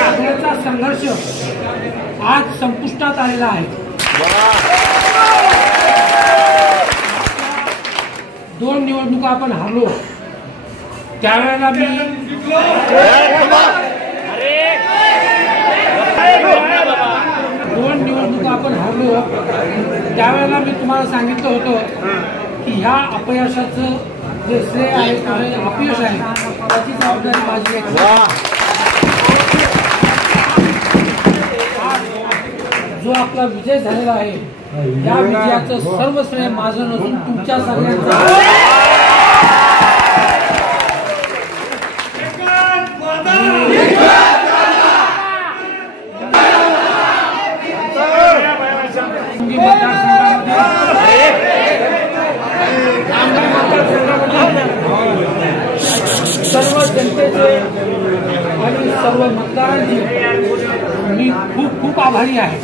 आपल्याचा संघर्ष आज संपुष्टात आलेला आहे। 2 निवडणुका आपण हारलो, त्यावेळेला मी 2 निवडणुका आपण हारलो, त्यावेळेला मी तुम्हाला सांगितलं होतं की ह्या अपयशाचं जे श्रेय आहे, अपयश आहे, त्याची जबाबदारी माझी आहे। जो आपला विजय झालेला आहे, या विजयाचं सर्व श्रेय माझं नसून तुमच्या सगळ्यांचं। सर्व जनतेचे आणि सर्व मतदारांचे मी खूप खूप आभारी आहे।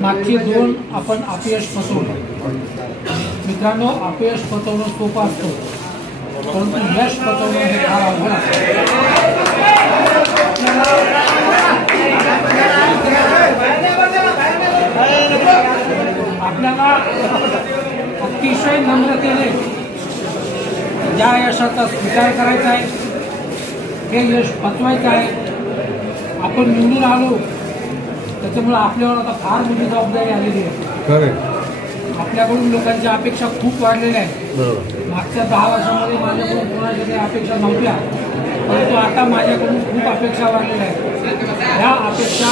मागचे 2 आपण अपयश पचवलं। मित्रांनो, अपयश पचवणं सोपं असतं, परंतु यश पचवणं हे फार अवघड असतं। आपल्याला अतिशय नम्रतेने या यशाचा स्वीकार करायचा आहे, हे यश पचवायचं आहे। आपण निवडून आलो, त्याच्यामुळे आपल्यावर आता फार मोठी जबाबदारी आलेली आहे। आपल्याकडून लोकांच्या अपेक्षा खूप वाढलेल्या आहेत। मागच्या 10 वर्षांमध्ये माझ्याकडून कोणाच्या काही अपेक्षा नव्हत्या, परंतु आता माझ्याकडून खूप अपेक्षा वाढलेल्या आहेत। ह्या अपेक्षा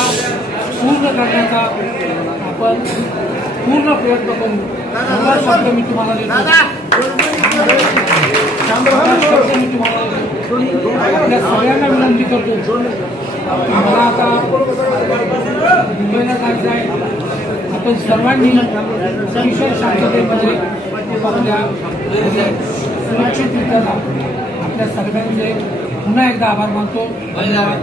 पूर्ण करण्याचा आपण पूर्ण प्रयत्न करू। शब्द मी तुम्हाला देतो, आपल्या सगळ्यांना विनंती करतो। मला आता मुंबईला जायचं आहे, आपण सर्वांनी अतिशय शांततेमध्ये आपल्या सुरक्षितरित्या आपल्या सगळ्यांचे पुन्हा एकदा आभार मानतो। धन्यवाद।